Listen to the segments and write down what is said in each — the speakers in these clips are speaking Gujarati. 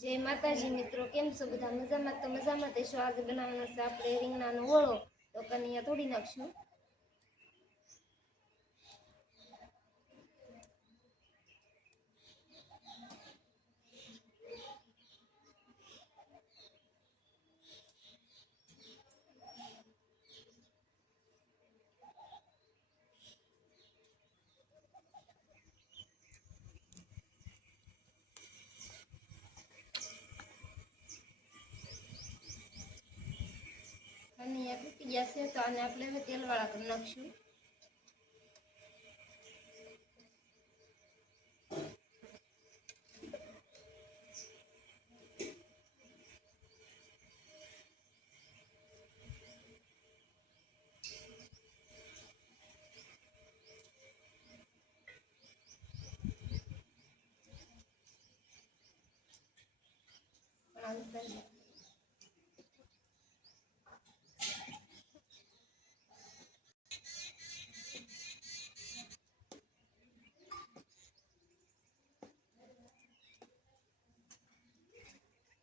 જય માતાજી મિત્રો, કેમ છો બધા? મજામાં? તો મજામાં થઈશો. આજે બનાવવાનો છે આપણે રીંગણાનો ઓળો. તો કનિયા તોડી નાખશું. કનિયા તૂટી ગયા છે તો આને આપણે હવે તેલવાળા કરી નાખશું.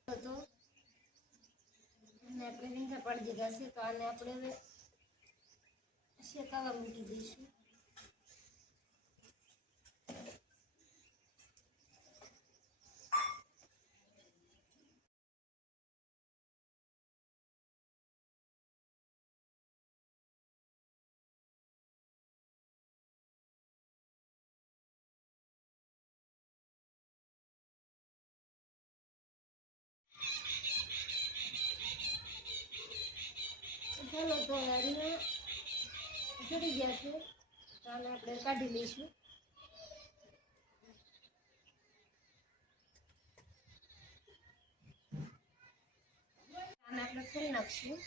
તો આપણે રીંગણા પાડી દીધા છે તો આને આપણે હવે શેકાવા મૂકી દઈશું. ચાલો તો રીંગણા સડી ગયા છે તો આને આપણે કાઢી લઈશું. આને આપણે ખોલી નાખશું.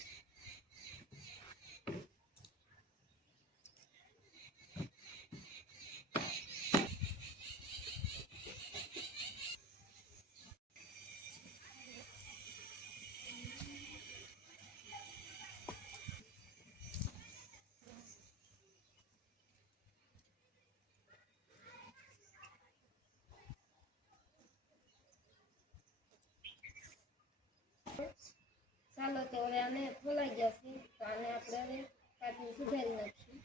ચાલો તો હવે આને ખોલાઈ ગયા છે તો આને આપણે હવે કાઢીને સુધારી નાખશું.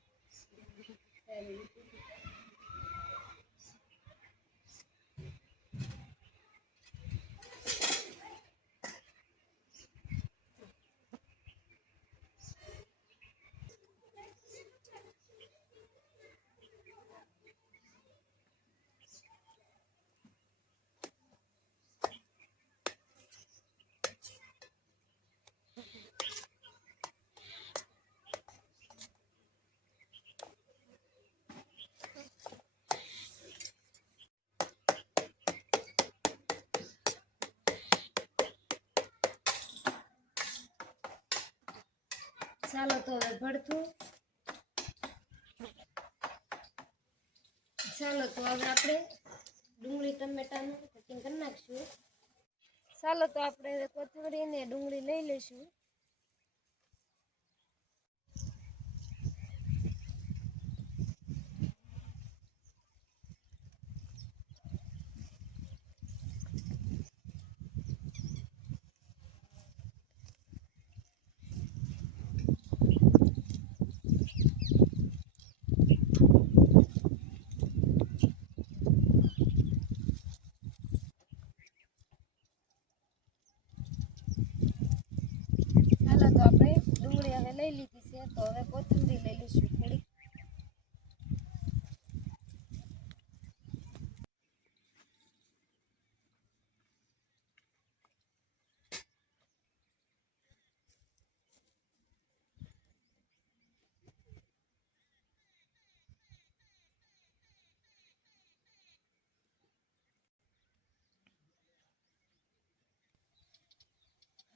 ચાલો તો હવે ભડથું. ચાલો તો હવે આપણે ડુંગળી ટમેટાનું કટિંગ કરી નાખશું. ચાલો તો આપણે કોથમરી ને ડુંગળી લઈ લઈશું. ચાલો તો આપણે ડુંગળી હવે લઈ લીધી છે તો હવે કોથમરી લઈ લઈશું થોડીક.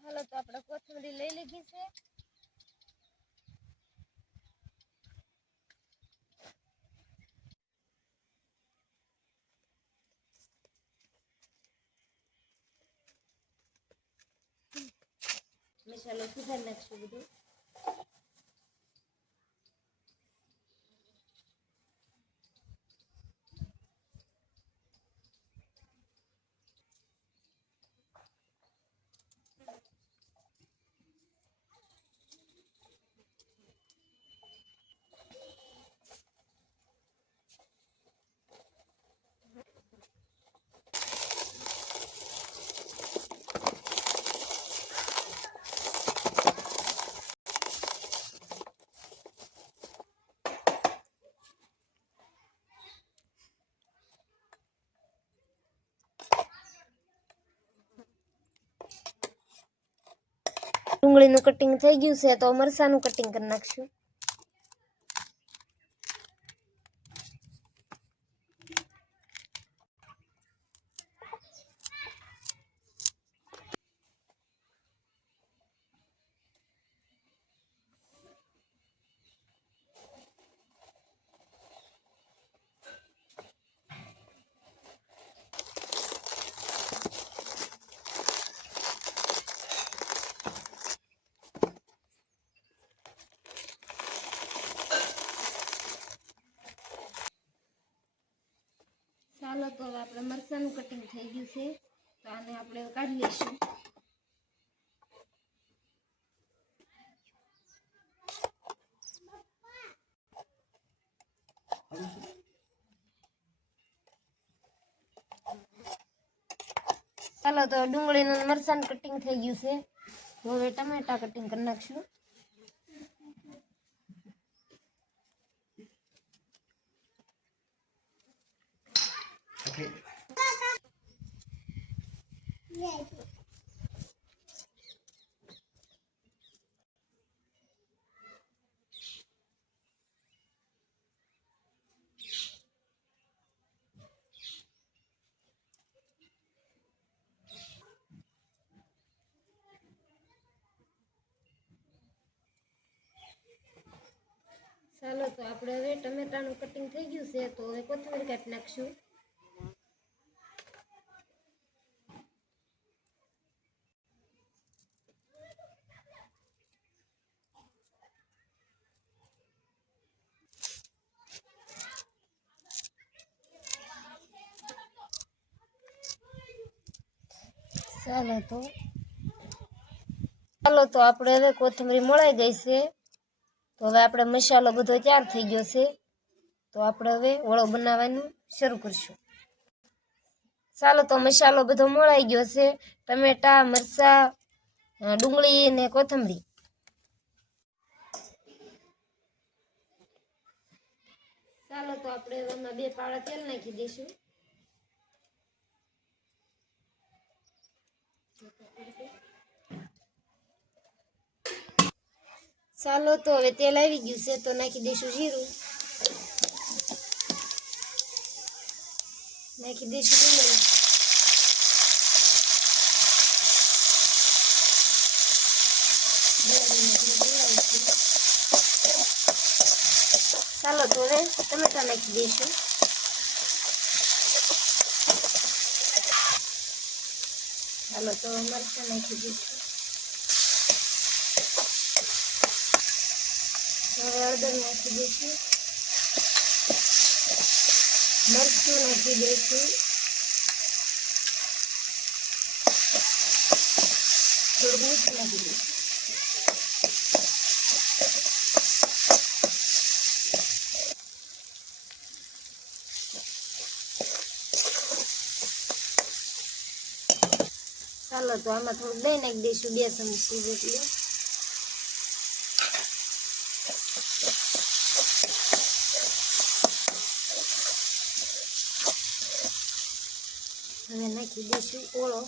હાલો તો આપણે કોથમરી લઈ લીધી છે. મસાલો સુધારી નાખશું બધું. ડુંગળીનું કટિંગ થઈ ગયું છે તો મરચાંનું કટિંગ કરી નાખશું. ચાલો તો હવે આપણે મરચાંનું કટિંગ થઈ ગયું છે તો આને આપણે કાઢી લઈશું. ચાલો તો ડુંગળીનું મરચાંનું કટિંગ થઈ ગયું છે તો હવે ટમેટા કટિંગ કરી નાખશું. ચાલો તો આપણે હવે ટમેટાનું કટિંગ થઈ ગયું છે તો હવે કોથમીર કાપી નાખશું. ચાલો તો આપણે હવે કોથમીર મળાઈ ગઈ છે તો હવે આપણે મસાલો બધો તૈયાર થઈ ગયો છે તો આપણે હવે ઓળો બનાવવાનું શરૂ કરશું. ચાલો તો મસાલો બધો મળાઈ ગયો છે, ટમેટા, મરચાં, ડુંગળી ને કોથમીર. ચાલો તો આપણે એમાં 2 પાવડા તેલ નાખી દઈશું. ચાલો તો હવે તેલ આવી ગયું છે તો નાખી દઈશું જીરું, નાખી દઈશું ડુંગળી, ચાલો તો હવે ટમેટા નાખી દઈશું. ચાલો તો મરચાં નાખી દઈશું. હવે હળદર નાખી દઈશું, મરચું નાખી દઈશું, થોડું મીઠું નાખી દઈશું. ચાલો તો આમાં થોડું દહીં નાખી દઈશું, 2 ચમચી જેટલી. હવે નાખી દઈશું ઓળો.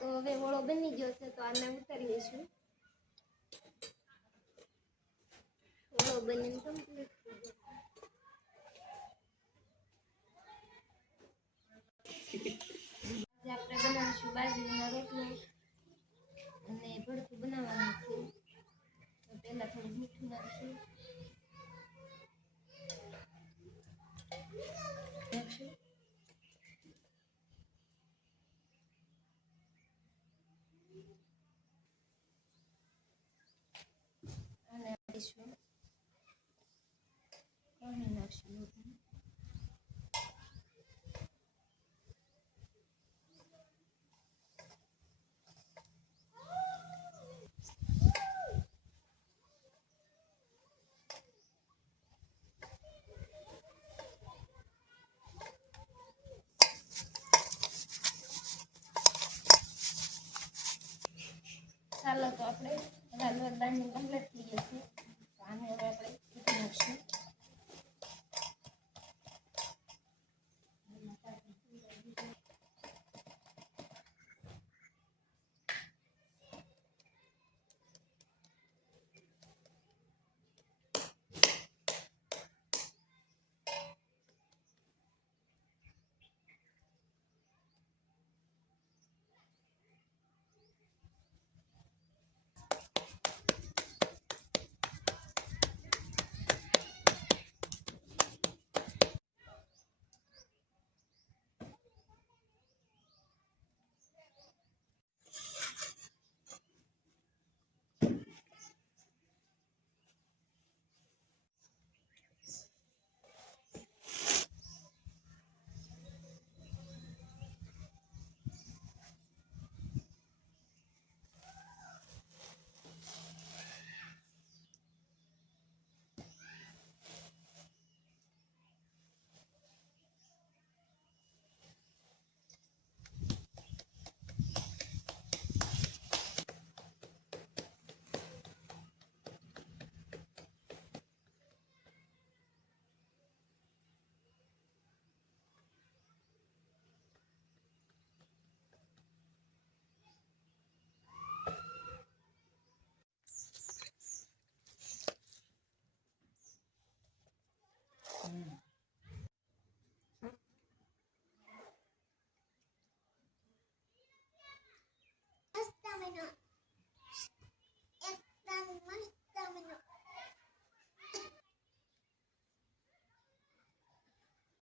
તો હવે ઓળો બની ગયો છે તો આને ઉતારી લઈશું. ઓળો બનીને કમ્પ્લીટ થઈ ગયો. આપણે બનાવીશું બાજરીનો રોટલો અને ભડથું બનાવવાનું છે તો પહેલા થોડું મીઠું નાખશું. અને નાખીશું પાણી નાખશું. દાળ દાળની કમ્પ્લીટ થઈ જશે. તો આને હવે આપણે મૂકી નાખશું.